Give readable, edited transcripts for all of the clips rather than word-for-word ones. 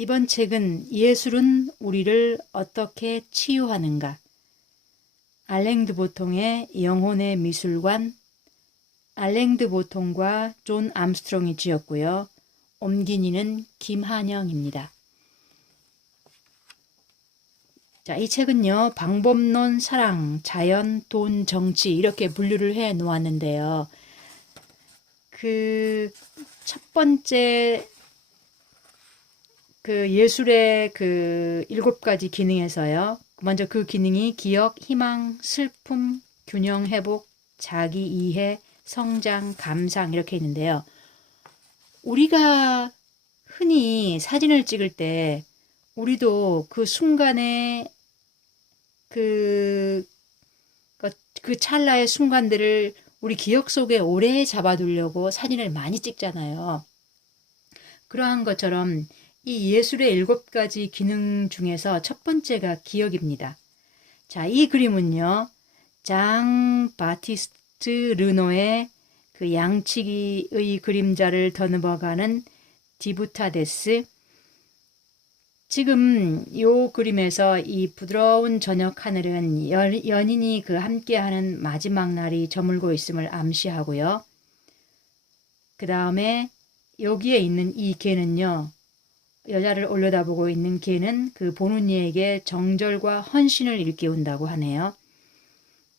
이번 책은 예술은 우리를 어떻게 치유하는가? 알랭 드보통의 영혼의 미술관, 알랭 드보통과 존 암스트롱이 지었고요. 옮긴이는 김한영입니다. 자, 이 책은요, 방법론, 사랑, 자연, 돈, 정치 이렇게 분류를 해 놓았는데요. 첫 번째 예술의 7가지 기능에서요. 먼저 그 기능이 기억, 희망, 슬픔, 균형 회복, 자기 이해, 성장, 감상 이렇게 있는데요. 우리가 흔히 사진을 찍을 때 우리도 그 순간에 그 찰나의 순간들을 우리 기억 속에 오래 잡아두려고 사진을 많이 찍잖아요. 그러한 것처럼 이 예술의 7가지 기능 중에서 첫 번째가 기억입니다. 자, 이 그림은요, 장 바티스트 르노의 그 양치기의 그림자를 더듬어가는 디부타데스. 지금 요 그림에서 이 부드러운 저녁 하늘은 연인이 함께하는 마지막 날이 저물고 있음을 암시하고요. 그 다음에 여기에 있는 이 개는요, 여자를 올려다보고 있는 개는 그 보는 이에게 정절과 헌신을 일깨운다고 하네요.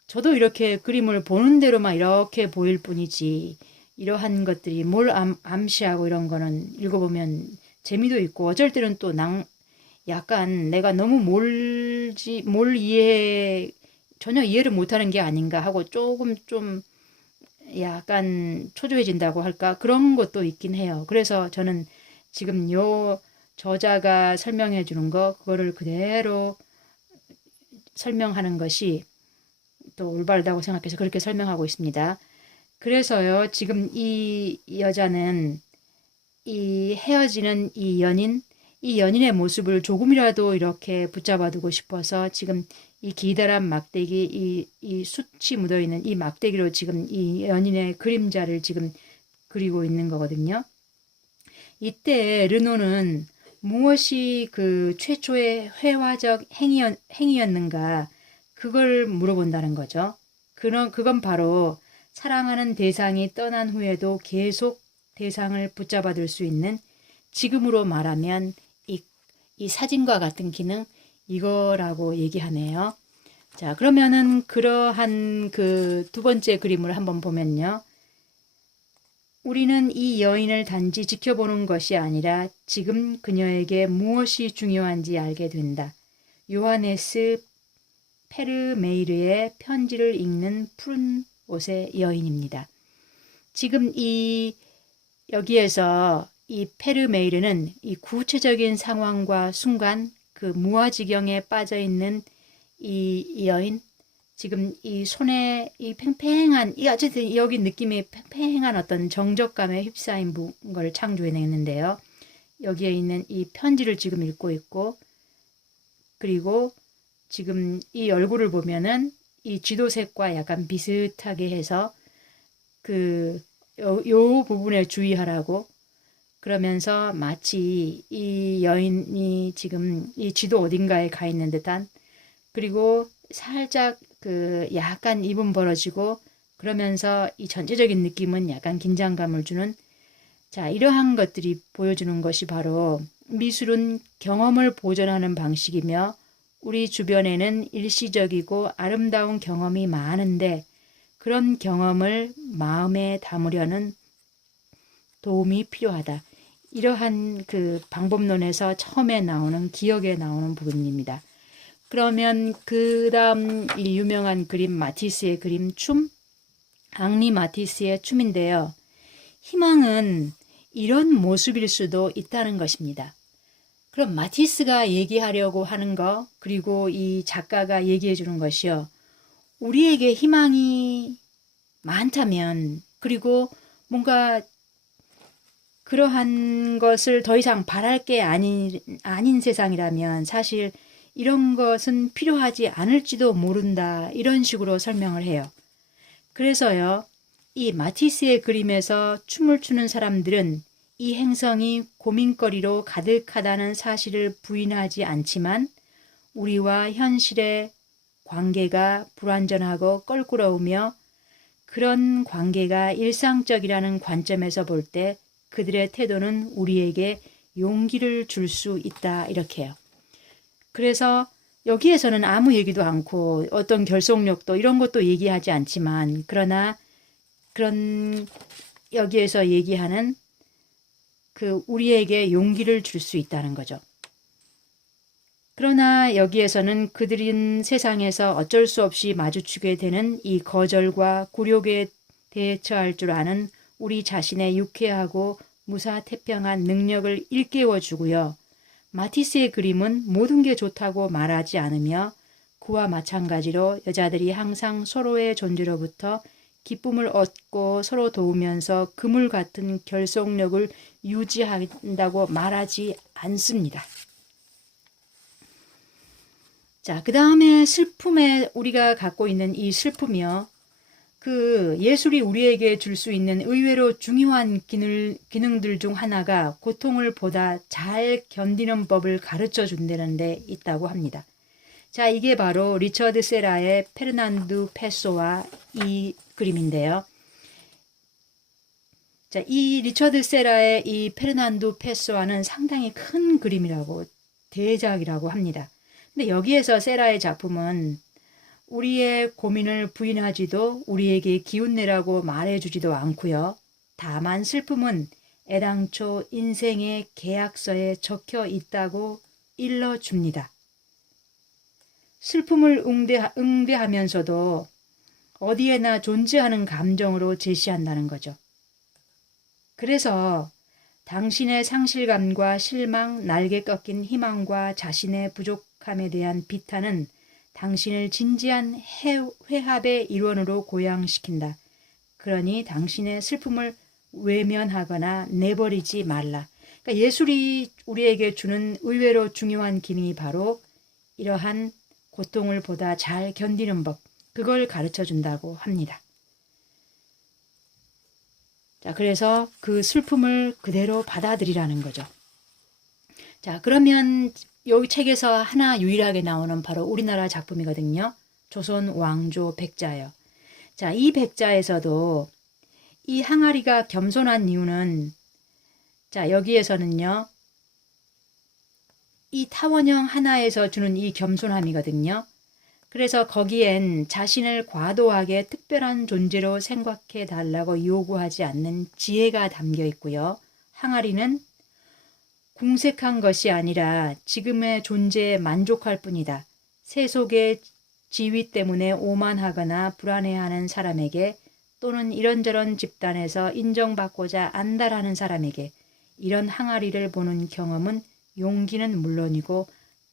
저도 이렇게 그림을 보는 대로만 이렇게 보일 뿐이지 이러한 것들이 뭘 암시하고 이런 거는 읽어보면 재미도 있고 어쩔 때는 또 약간 내가 너무 전혀 이해를 못하는 게 아닌가 하고 조금 좀 약간 초조해진다고 할까? 그런 것도 있긴 해요. 그래서 저는 지금 요 저자가 설명해 주는 그거를 그대로 설명하는 것이 또 올바르다고 생각해서 그렇게 설명하고 있습니다. 그래서요, 지금 이 여자는 헤어지는 이 연인의 모습을 조금이라도 이렇게 붙잡아두고 싶어서 지금 이 기다란 막대기, 이 숯이 묻어있는 이 막대기로 지금 이 연인의 그림자를 지금 그리고 있는 거거든요. 이때 르노는 무엇이 최초의 회화적 행위였는가, 그걸 물어본다는 거죠. 그건 바로 사랑하는 대상이 떠난 후에도 계속 대상을 붙잡아둘 수 있는, 지금으로 말하면 이 사진과 같은 기능, 이거라고 얘기하네요. 자, 그러면은 그러한 두 번째 그림을 한번 보면요. 우리는 이 여인을 단지 지켜보는 것이 아니라 지금 그녀에게 무엇이 중요한지 알게 된다. 요하네스 페르메이르의 편지를 읽는 푸른 옷의 여인입니다. 지금 여기에서 이 페르메이르는 이 구체적인 상황과 순간 무아지경에 빠져있는 이 여인, 지금 이 손에 이 팽팽한, 어쨌든 여기 느낌이 팽팽한 어떤 정적감에 휩싸인 걸 창조해냈는데요. 여기에 있는 이 편지를 지금 읽고 있고, 그리고 지금 이 얼굴을 보면은 이 쥐도색과 약간 비슷하게 해서 요 부분에 주의하라고, 그러면서 마치 이 여인이 지금 이 쥐도 어딘가에 가 있는 듯한, 그리고 살짝 약간 입은 벌어지고, 그러면서 이 전체적인 느낌은 약간 긴장감을 주는, 자, 이러한 것들이 보여주는 것이 바로 미술은 경험을 보존하는 방식이며 우리 주변에는 일시적이고 아름다운 경험이 많은데 그런 경험을 마음에 담으려는 도움이 필요하다. 이러한 방법론에서 처음에 나오는 기억에 나오는 부분입니다. 그러면 그 다음 이 유명한 그림 마티스의 그림 앙리 마티스의 춤인데요. 희망은 이런 모습일 수도 있다는 것입니다. 그럼 마티스가 얘기하려고 하는 거, 그리고 이 작가가 얘기해 주는 것이요. 우리에게 희망이 많다면, 그리고 뭔가 그러한 것을 더 이상 바랄 게 아닌 세상이라면 사실 이런 것은 필요하지 않을지도 모른다. 이런 식으로 설명을 해요. 그래서요, 이 마티스의 그림에서 춤을 추는 사람들은 이 행성이 고민거리로 가득하다는 사실을 부인하지 않지만 우리와 현실의 관계가 불완전하고 껄끄러우며 그런 관계가 일상적이라는 관점에서 볼 때 그들의 태도는 우리에게 용기를 줄 수 있다 이렇게 해요. 그래서 여기에서는 아무 얘기도 않고 어떤 결속력도 이런 것도 얘기하지 않지만 그러나 그런 여기에서 얘기하는 그 우리에게 용기를 줄 수 있다는 거죠. 그러나 여기에서는 그들은 세상에서 어쩔 수 없이 마주치게 되는 이 거절과 굴욕에 대처할 줄 아는 우리 자신의 유쾌하고 무사태평한 능력을 일깨워 주고요. 마티스의 그림은 모든 게 좋다고 말하지 않으며 그와 마찬가지로 여자들이 항상 서로의 존재로부터 기쁨을 얻고 서로 도우면서 그물 같은 결속력을 유지한다고 말하지 않습니다. 자, 그 다음에 슬픔에 우리가 갖고 있는 이 슬픔이요. 그 예술이 우리에게 줄 수 있는 의외로 중요한 기능들 중 하나가 고통을 보다 잘 견디는 법을 가르쳐 준다는 데 있다고 합니다. 자, 이게 바로 리처드 세라의 페르난두 페소와 이 그림인데요. 자, 이 리처드 세라의 이 페르난두 페소아는 상당히 큰 그림이라고 대작이라고 합니다. 근데 여기에서 세라의 작품은 우리의 고민을 부인하지도 우리에게 기운내라고 말해주지도 않고요. 다만 슬픔은 애당초 인생의 계약서에 적혀 있다고 일러줍니다. 슬픔을 응대하면서도 어디에나 존재하는 감정으로 제시한다는 거죠. 그래서 당신의 상실감과 실망, 날개 꺾인 희망과 자신의 부족함에 대한 비탄은 당신을 진지한 회합의 일원으로 고양시킨다. 그러니 당신의 슬픔을 외면하거나 내버리지 말라. 그러니까 예술이 우리에게 주는 의외로 중요한 기능이 바로 이러한 고통을 보다 잘 견디는 법, 그걸 가르쳐 준다고 합니다. 자, 그래서 그 슬픔을 그대로 받아들이라는 거죠. 자, 그러면 여기 책에서 하나 유일하게 나오는 바로 우리나라 작품이거든요. 조선 왕조 백자요. 자, 이 백자에서도 이 항아리가 겸손한 이유는 자, 여기에서는요. 이 타원형 하나에서 주는 이 겸손함이거든요. 그래서 거기엔 자신을 과도하게 특별한 존재로 생각해 달라고 요구하지 않는 지혜가 담겨 있고요. 항아리는 궁색한 것이 아니라 지금의 존재에 만족할 뿐이다. 세속의 지위 때문에 오만하거나 불안해하는 사람에게 또는 이런저런 집단에서 인정받고자 안달하는 사람에게 이런 항아리를 보는 경험은 용기는 물론이고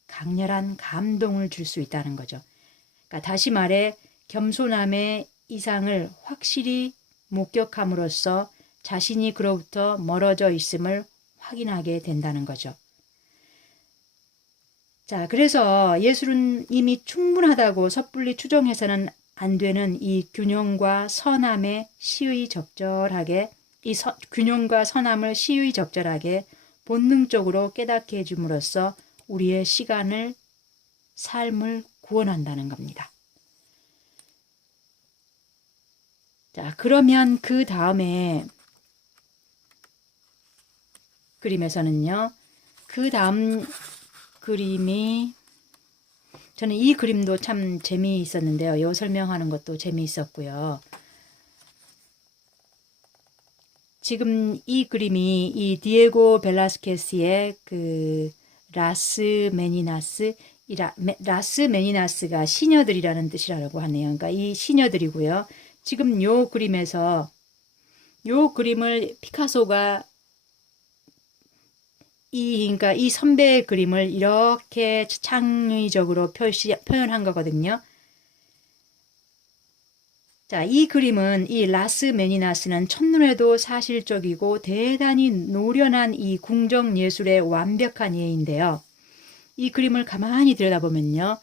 강렬한 감동을 줄 수 있다는 거죠. 그러니까 다시 말해 겸손함의 이상을 확실히 목격함으로써 자신이 그로부터 멀어져 있음을 확인하게 된다는 거죠. 자, 그래서 예술은 이미 충분하다고 섣불리 추정해서는 안 되는 이 균형과 선함의 시의적절하게 균형과 선함을 시의적절하게 본능적으로 깨닫게 해줌으로써 우리의 시간을 삶을 구원한다는 겁니다. 자, 그러면 그 다음에 그림에서는요. 그 다음 그림이 저는 이 그림도 참 재미있었는데요. 요 설명하는 것도 재미있었고요. 지금 이 그림이 이 디에고 벨라스케스의 그 라스 메니나스가 시녀들이라는 뜻이라고 하네요. 그러니까 이 시녀들이고요. 지금 요 그림에서 요 그림을 피카소가 그러니까 이 선배의 그림을 이렇게 창의적으로 표현한 거거든요. 자, 이 그림은 이 라스 메니나스는 첫눈에도 사실적이고 대단히 노련한 이 궁정 예술의 완벽한 예인데요. 이 그림을 가만히 들여다보면요.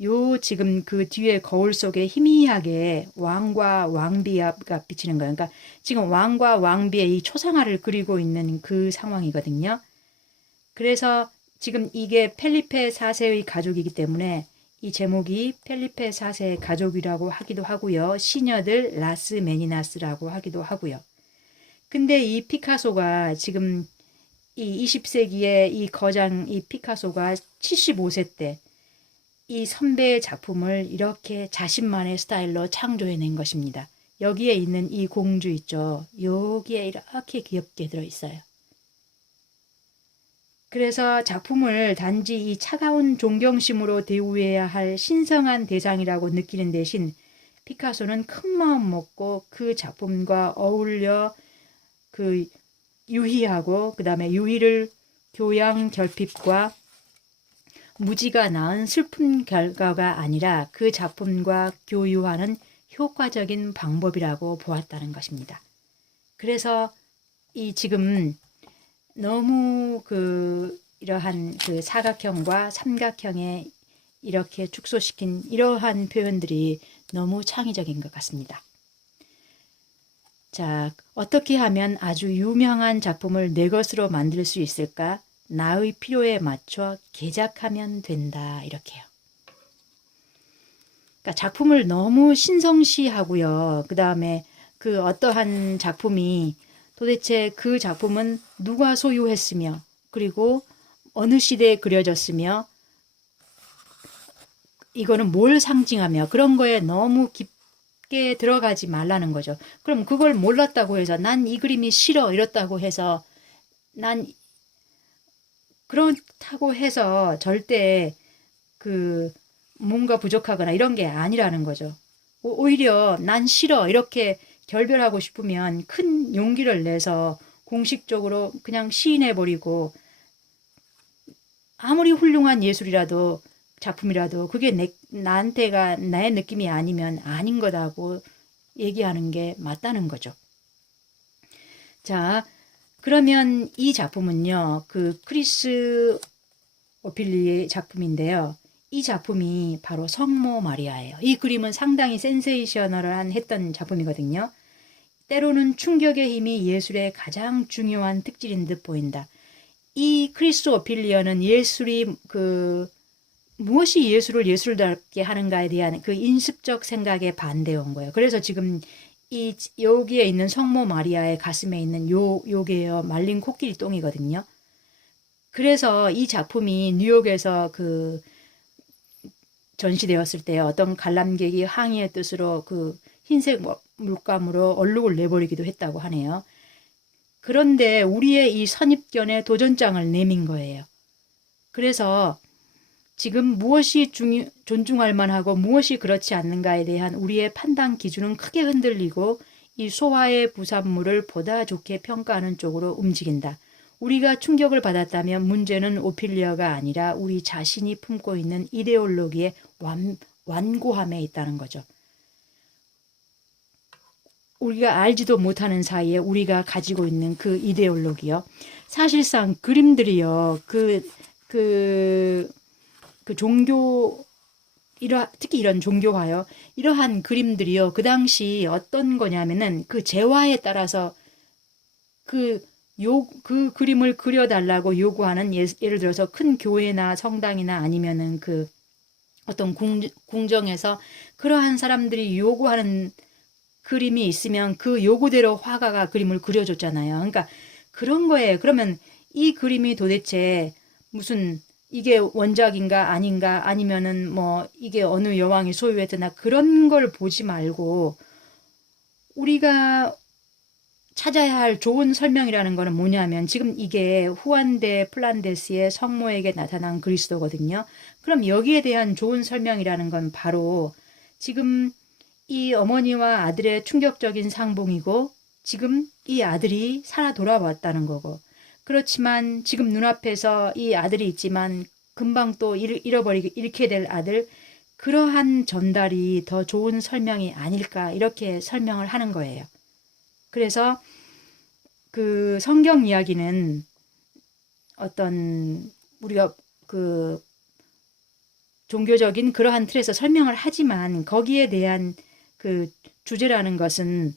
요 지금 그 뒤에 거울 속에 희미하게 왕과 왕비가 비치는 거예요. 그러니까 지금 왕과 왕비의 이 초상화를 그리고 있는 그 상황이거든요. 그래서 지금 이게 펠리페 4세의 가족이기 때문에 이 제목이 펠리페 4세의 가족이라고 하기도 하고요. 시녀들 라스 메니나스라고 하기도 하고요. 근데 이 피카소가 지금 이 20세기의 이 거장 이 피카소가 75세 때 이 선배의 작품을 이렇게 자신만의 스타일로 창조해낸 것입니다. 여기에 있는 이 공주 있죠. 여기에 이렇게 귀엽게 들어있어요. 그래서 작품을 단지 이 차가운 존경심으로 대우해야 할 신성한 대상이라고 느끼는 대신 피카소는 큰 마음 먹고 그 작품과 어울려 그 유희하고 그 다음에 유희를 교양 결핍과 무지가 낳은 슬픈 결과가 아니라 그 작품과 교유하는 효과적인 방법이라고 보았다는 것입니다. 그래서 이 지금 너무 이러한 그 사각형과 삼각형에 이렇게 축소시킨 이러한 표현들이 너무 창의적인 것 같습니다. 자, 어떻게 하면 아주 유명한 작품을 내 것으로 만들 수 있을까? 나의 필요에 맞춰 개작하면 된다. 이렇게요. 그러니까 작품을 너무 신성시하고요. 그 다음에 그 어떠한 작품이 도대체 그 작품은 누가 소유했으며 그리고 어느 시대에 그려졌으며 이거는 뭘 상징하며 그런 거에 너무 깊게 들어가지 말라는 거죠. 그럼 그걸 몰랐다고 해서 난 이 그림이 싫어 이렇다고 해서 난 그렇다고 해서 절대 그 뭔가 부족하거나 이런 게 아니라는 거죠. 오히려 난 싫어 이렇게 결별하고 싶으면 큰 용기를 내서 공식적으로 그냥 시인해버리고 아무리 훌륭한 예술이라도 작품이라도 그게 나한테가 나의 느낌이 아니면 아닌 거다고 얘기하는 게 맞다는 거죠. 자, 그러면 이 작품은요, 그 크리스 오필리의 작품인데요. 이 작품이 바로 성모 마리아예요. 이 그림은 상당히 센세이셔널한 했던 작품이거든요. 때로는 충격의 힘이 예술의 가장 중요한 특질인 듯 보인다. 이 크리스 오필리어는 예술이 무엇이 예술을 예술답게 하는가에 대한 그 인습적 생각에 반대온 거예요. 그래서 지금 여기에 있는 성모 마리아의 가슴에 있는 요게요. 말린 코끼리 똥이거든요. 그래서 이 작품이 뉴욕에서 전시되었을 때 어떤 관람객이 항의의 뜻으로 흰색 물감으로 얼룩을 내버리기도 했다고 하네요. 그런데 우리의 이 선입견에 도전장을 내민 거예요. 그래서 지금 무엇이 존중할 만하고 무엇이 그렇지 않는가에 대한 우리의 판단 기준은 크게 흔들리고 이 소화의 부산물을 보다 좋게 평가하는 쪽으로 움직인다. 우리가 충격을 받았다면 문제는 오피리어가 아니라 우리 자신이 품고 있는 이데올로기의 완고함에 있다는 거죠. 우리가 알지도 못하는 사이에 우리가 가지고 있는 그 이데올로기요. 사실상 그림들이요. 종교, 특히 이런 종교화요. 이러한 그림들이요. 그 당시 어떤 거냐면은 그 재화에 따라서 그 그림을 그려달라고 요구하는 예를 들어서 큰 교회나 성당이나 아니면은 어떤 궁정에서 그러한 사람들이 요구하는 그림이 있으면 그 요구대로 화가가 그림을 그려줬잖아요. 그러니까 그런 거예요. 그러면 이 그림이 도대체 무슨 이게 원작인가 아닌가 아니면은 뭐 이게 어느 여왕이 소유했거나 그런 걸 보지 말고 우리가 찾아야 할 좋은 설명이라는 거는 뭐냐면 지금 이게 후안 데 플란데스의 성모에게 나타난 그리스도거든요. 그럼 여기에 대한 좋은 설명이라는 건 바로 지금 이 어머니와 아들의 충격적인 상봉이고 지금 이 아들이 살아 돌아왔다는 거고 그렇지만 지금 눈앞에서 이 아들이 있지만 금방 또 잃게 될 아들 그러한 전달이 더 좋은 설명이 아닐까 이렇게 설명을 하는 거예요. 그래서 그 성경 이야기는 어떤 우리가 종교적인 그러한 틀에서 설명을 하지만 거기에 대한 그 주제라는 것은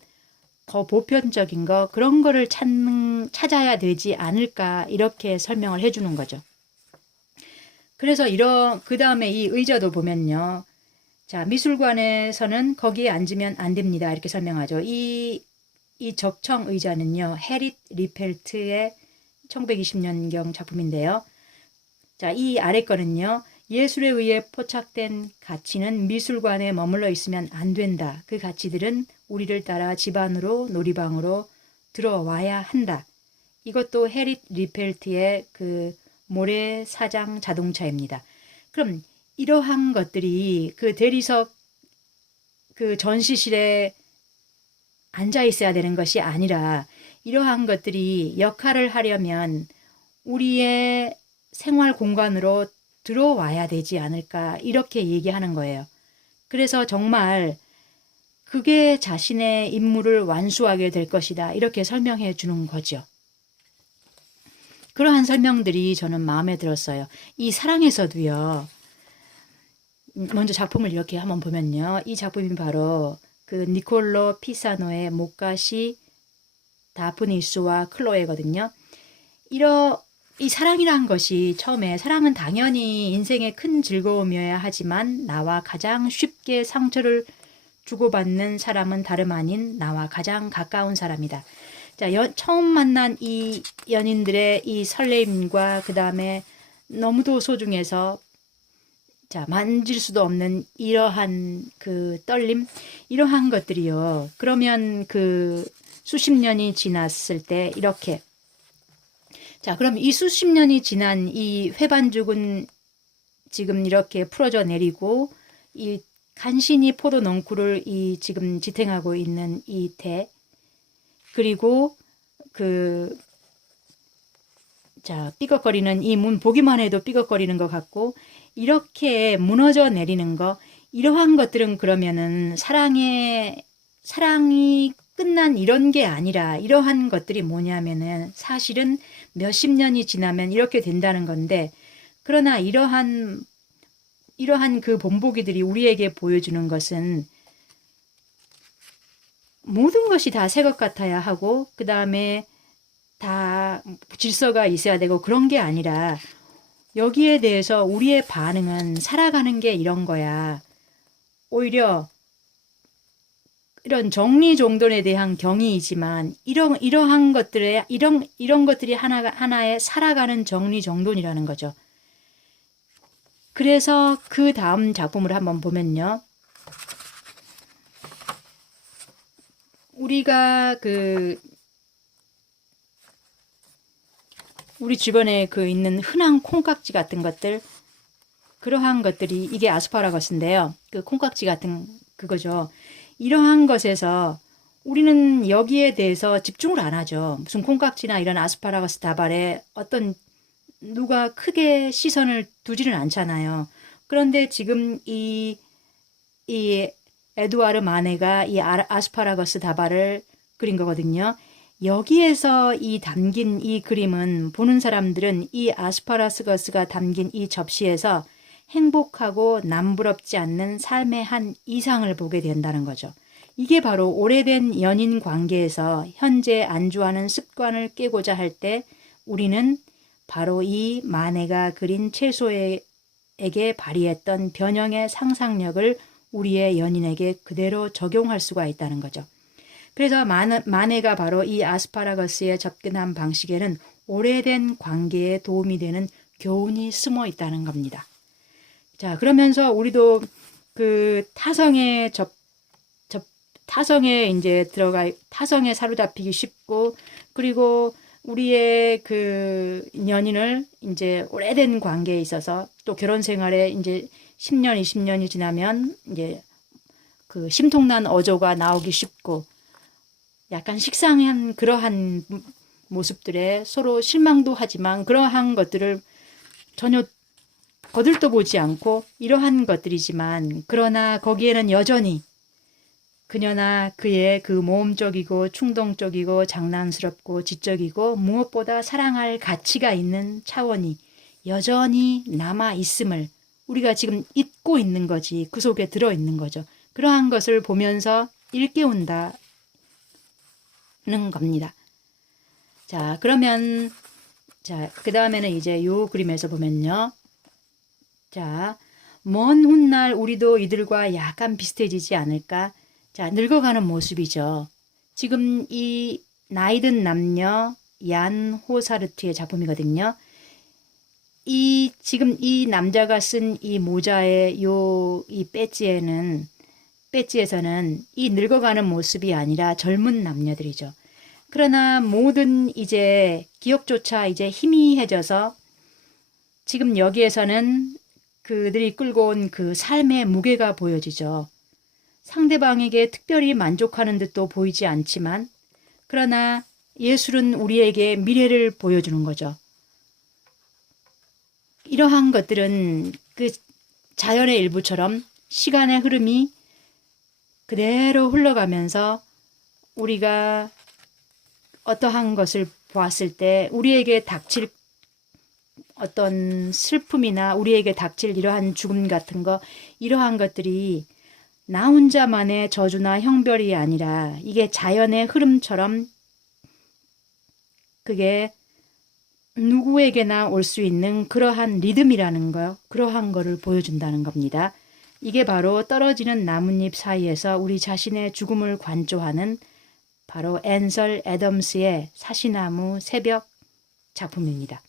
더 보편적인 거 그런 거를 찾아야 되지 않을까 이렇게 설명을 해주는 거죠. 그래서 그 다음에 이 의자도 보면요. 자, 미술관에서는 거기에 앉으면 안 됩니다. 이렇게 설명하죠. 이 적청 의자는요. 해릿 리펠트의 1920년경 작품인데요. 자, 이 아래 거는요. 예술에 의해 포착된 가치는 미술관에 머물러 있으면 안 된다. 그 가치들은 우리를 따라 집 안으로 놀이방으로 들어와야 한다. 이것도 해릿 리펠트의 그 모래사장 자동차입니다. 그럼 이러한 것들이 그 대리석 그 전시실에 앉아 있어야 되는 것이 아니라 이러한 것들이 역할을 하려면 우리의 생활 공간으로 들어와야 되지 않을까 이렇게 얘기하는 거예요. 그래서 정말 그게 자신의 임무를 완수하게 될 것이다 이렇게 설명해 주는 거죠. 그러한 설명들이 저는 마음에 들었어요. 이 사랑에서도요. 먼저 작품을 이렇게 한번 보면요. 이 작품이 바로 그 니콜로 피사노의 모카시 다프니스와 클로에거든요. 이 사랑이란 것이 처음에 사랑은 당연히 인생의 큰 즐거움이어야 하지만 나와 가장 쉽게 상처를 주고받는 사람은 다름 아닌 나와 가장 가까운 사람이다. 자, 처음 만난 이 연인들의 이 설레임과 그 다음에 너무도 소중해서 자, 만질 수도 없는 이러한 그 떨림, 이러한 것들이요. 그러면 그 수십 년이 지났을 때 이렇게 자, 그럼 이 수십 년이 지난 이 회반죽은 지금 이렇게 풀어져 내리고 이 간신히 포도 넝쿨을 이 지금 지탱하고 있는 이 대 그리고 자, 삐걱거리는 이 문 보기만 해도 삐걱거리는 것 같고 이렇게 무너져 내리는 거 이러한 것들은 그러면은 사랑이 끝난 이런 게 아니라 이러한 것들이 뭐냐면은 사실은 몇십 년이 지나면 이렇게 된다는 건데 그러나 이러한 그 본보기들이 우리에게 보여주는 것은 모든 것이 다 새 것 같아야 하고 그 다음에 다 질서가 있어야 되고 그런 게 아니라 여기에 대해서 우리의 반응은 살아가는 게 이런 거야. 오히려 이런 정리정돈에 대한 경의이지만 이러한 것들에 이런 것들이 하나의 살아가는 정리정돈이라는 거죠. 그래서 그 다음 작품을 한번 보면요. 우리가 우리 주변에 있는 흔한 콩깍지 같은 것들 그러한 것들이 이게 아스파라거스인데요. 그 콩깍지 같은 그거죠. 이러한 것에서 우리는 여기에 대해서 집중을 안 하죠. 무슨 콩깍지나 이런 아스파라거스 다발에 누가 크게 시선을 두지는 않잖아요. 그런데 지금 이 에두아르 마네가 이 아스파라거스 다발을 그린 거거든요. 여기에서 담긴 이 그림은 보는 사람들은 이 아스파라거스가 담긴 이 접시에서 행복하고 남부럽지 않는 삶의 한 이상을 보게 된다는 거죠. 이게 바로 오래된 연인 관계에서 현재 안주하는 습관을 깨고자 할 때 우리는 바로 이 마네가 그린 채소에게 발휘했던 변형의 상상력을 우리의 연인에게 그대로 적용할 수가 있다는 거죠. 그래서 마네가 바로 이 아스파라거스에 접근한 방식에는 오래된 관계에 도움이 되는 교훈이 숨어 있다는 겁니다. 자, 그러면서 우리도 그 타성에 이제 타성에 사로잡히기 쉽고 그리고 우리의 그 연인을 이제 오래된 관계에 있어서 또 결혼 생활에 이제 10년, 20년이 지나면 이제 그 심통난 어조가 나오기 쉽고 약간 식상한 그러한 모습들에 서로 실망도 하지만 그러한 것들을 전혀 거들떠 보지 않고 이러한 것들이지만 그러나 거기에는 여전히 그녀나 그의 그 모험적이고 충동적이고 장난스럽고 지적이고 무엇보다 사랑할 가치가 있는 차원이 여전히 남아 있음을 우리가 지금 잊고 있는 거지. 그 속에 들어있는 거죠. 그러한 것을 보면서 일깨운다는 겁니다. 자, 그러면 자, 그 다음에는 이제 요 그림에서 보면요. 자, 먼 훗날 우리도 이들과 약간 비슷해지지 않을까? 자, 늙어가는 모습이죠. 지금 이 나이든 남녀 얀 호사르트의 작품이거든요. 지금 이 남자가 쓴 이 모자의 이 배지에서는 이 늙어가는 모습이 아니라 젊은 남녀들이죠. 그러나 모든 이제 기억조차 이제 희미해져서 지금 여기에서는 그들이 끌고 온 그 삶의 무게가 보여지죠. 상대방에게 특별히 만족하는 듯도 보이지 않지만 그러나 예술은 우리에게 미래를 보여주는 거죠. 이러한 것들은 그 자연의 일부처럼 시간의 흐름이 그대로 흘러가면서 우리가 어떠한 것을 보았을 때 우리에게 닥칠 어떤 슬픔이나 우리에게 닥칠 이러한 죽음 같은 거, 이러한 것들이 나 혼자만의 저주나 형벌이 아니라 이게 자연의 흐름처럼 그게 누구에게나 올 수 있는 그러한 리듬이라는 거, 그러한 거를 보여준다는 겁니다. 이게 바로 떨어지는 나뭇잎 사이에서 우리 자신의 죽음을 관조하는 바로 앤설 애덤스의 사시나무 새벽 작품입니다.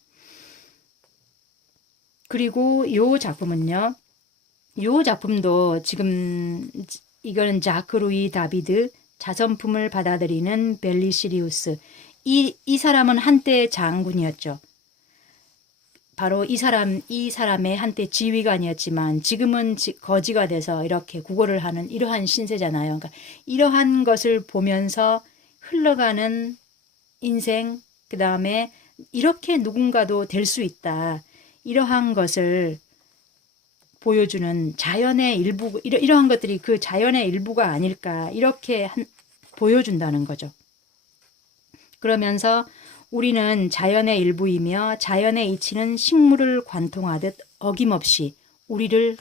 그리고 요 작품은요. 요 작품도 지금 이거는 자크 루이 다비드 자선품을 받아들이는 벨리시리우스. 이 사람은 한때 장군이었죠. 바로 이 사람의 한때 지휘관이었지만 지금은 거지가 돼서 이렇게 구걸을 하는 이러한 신세잖아요. 그러니까 이러한 것을 보면서 흘러가는 인생, 그 다음에 이렇게 누군가도 될 수 있다. 이러한 것을 보여주는 자연의 일부, 이러한 것들이 그 자연의 일부가 아닐까, 이렇게 보여준다는 거죠. 그러면서 우리는 자연의 일부이며 자연의 이치는 식물을 관통하듯 어김없이 우리를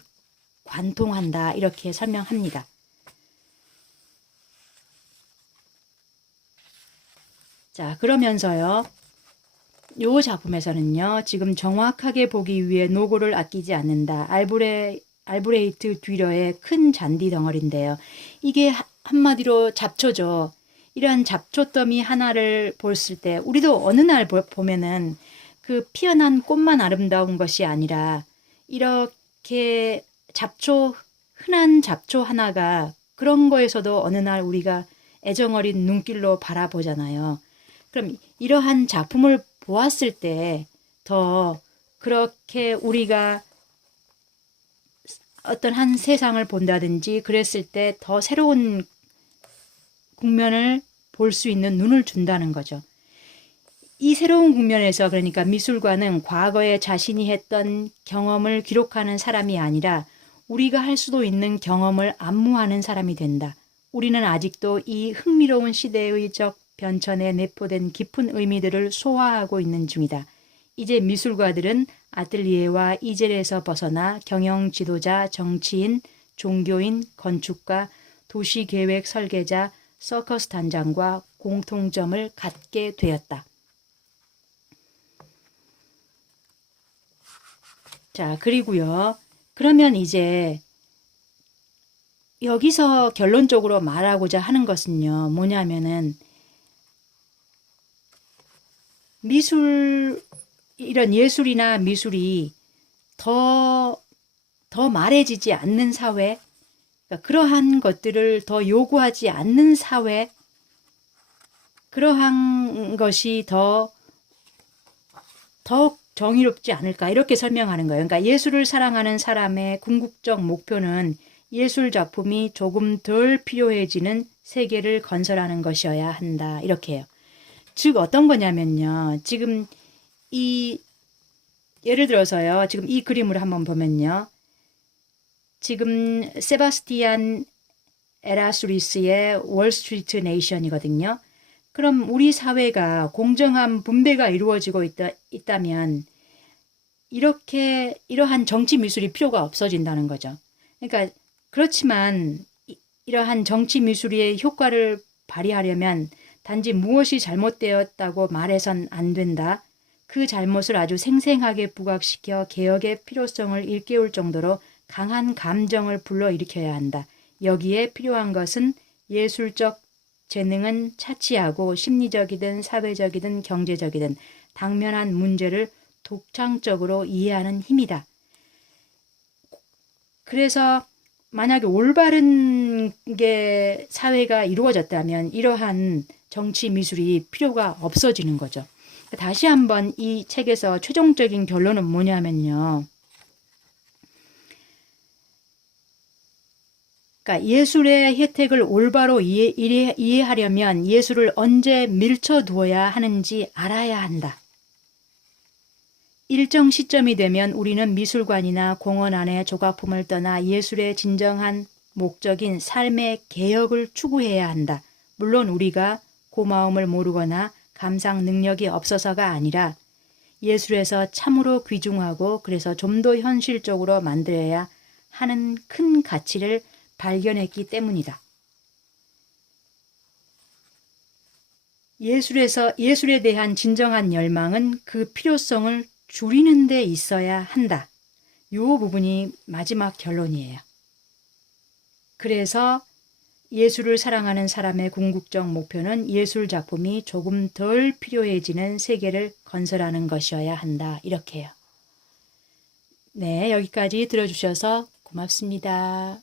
관통한다. 이렇게 설명합니다. 자, 그러면서요. 요 작품에서는요. 지금 정확하게 보기 위해 노고를 아끼지 않는다. 알브레이트 듀러의 큰 잔디 덩어리인데요. 이게 한마디로 잡초죠. 이런 잡초더미 하나를 봤을 때 우리도 어느 날 보면은 그 피어난 꽃만 아름다운 것이 아니라 이렇게 흔한 잡초 하나가 그런 거에서도 어느 날 우리가 애정어린 눈길로 바라보잖아요. 그럼 이러한 작품을 보았을 때 더 그렇게 우리가 어떤 한 세상을 본다든지 그랬을 때 더 새로운 국면을 볼 수 있는 눈을 준다는 거죠. 이 새로운 국면에서 그러니까 미술관은 과거에 자신이 했던 경험을 기록하는 사람이 아니라 우리가 할 수도 있는 경험을 안무하는 사람이 된다. 우리는 아직도 의 흥미로운 시대의적 변천에 내포된 깊은 의미들을 소화하고 있는 중이다. 이제 미술가들은 아틀리에와 이젤에서 벗어나 경영 지도자, 정치인, 종교인, 건축가, 도시계획 설계자, 서커스 단장과 공통점을 갖게 되었다. 자, 그리고요. 그러면 이제 여기서 결론적으로 말하고자 하는 것은요. 뭐냐면은 이런 예술이나 미술이 더 말해지지 않는 사회, 그러니까 그러한 것들을 더 요구하지 않는 사회, 그러한 것이 더 정의롭지 않을까 이렇게 설명하는 거예요. 그러니까 예술을 사랑하는 사람의 궁극적 목표는 예술 작품이 조금 덜 필요해지는 세계를 건설하는 것이어야 한다. 이렇게 해요. 즉 어떤 거냐면요. 지금 예를 들어서요. 지금 이 그림을 한번 보면요. 지금 세바스티안 에라수리스의 월스트리트 네이션이거든요. 그럼 우리 사회가 공정한 분배가 이루어지고 있다면 이러한 정치 미술이 필요가 없어진다는 거죠. 그러니까 그렇지만 이러한 정치 미술의 효과를 발휘하려면 단지 무엇이 잘못되었다고 말해선 안 된다. 그 잘못을 아주 생생하게 부각시켜 개혁의 필요성을 일깨울 정도로 강한 감정을 불러일으켜야 한다. 여기에 필요한 것은 예술적 재능은 차치하고 심리적이든 사회적이든 경제적이든 당면한 문제를 독창적으로 이해하는 힘이다. 그래서 만약에 올바른 게 사회가 이루어졌다면 이러한 정치 미술이 필요가 없어지는 거죠. 다시 한번 이 책에서 최종적인 결론은 뭐냐면요. 그러니까 예술의 혜택을 올바로 이해하려면 예술을 언제 밀쳐두어야 하는지 알아야 한다. 일정 시점이 되면 우리는 미술관이나 공원 안에 조각품을 떠나 예술의 진정한 목적인 삶의 개혁을 추구해야 한다. 물론 우리가 고마움을 모르거나 감상 능력이 없어서가 아니라 예술에서 참으로 귀중하고 그래서 좀 더 현실적으로 만들어야 하는 큰 가치를 발견했기 때문이다. 예술에 대한 진정한 열망은 그 필요성을 줄이는 데 있어야 한다. 이 부분이 마지막 결론이에요. 그래서 예술을 사랑하는 사람의 궁극적 목표는 예술 작품이 조금 덜 필요해지는 세계를 건설하는 것이어야 한다. 이렇게요. 네, 여기까지 들어주셔서 고맙습니다.